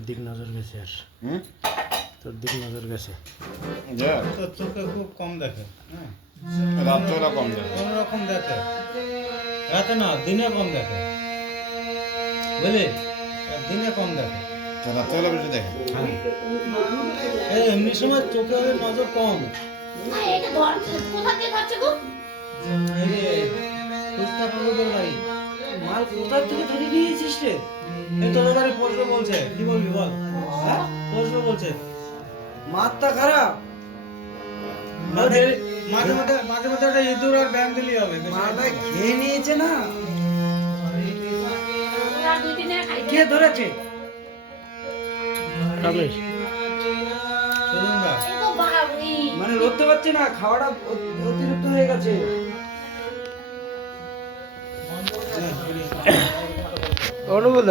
দিক নজর গেছে আর তোর দিক নজর গেছে তোর চোখে খুব কম দেখে রাত্রেবেলা কম দেখে কোন রকম দেখে রাতে না দিনে কম দেখে বুঝলি দিনে কম দেখে রাত্রেবেলা বেশি দেখে এই এমনি সময় চোখে ওদের নজর কম এই যে ফুচকা ঠাকুরদের বাড়ি মাল কোথা থেকে ধরে নিয়েছিস রে এই তোদের বাড়ি পড়বে বলছে কি বলবি বল হ্যাঁ পড়বে বলছে মাথা খারাপ মাঝে মাঝে একটা ইঁদুর আর ব্যাং দিলেই হবে মাথা খেয়ে নিয়েছে না কে ধরেছে রমেশ সুজনদা মানে লড়তে পারছে না খাওয়াটা অতিরিক্ত হয়ে গেছে অনুগুলো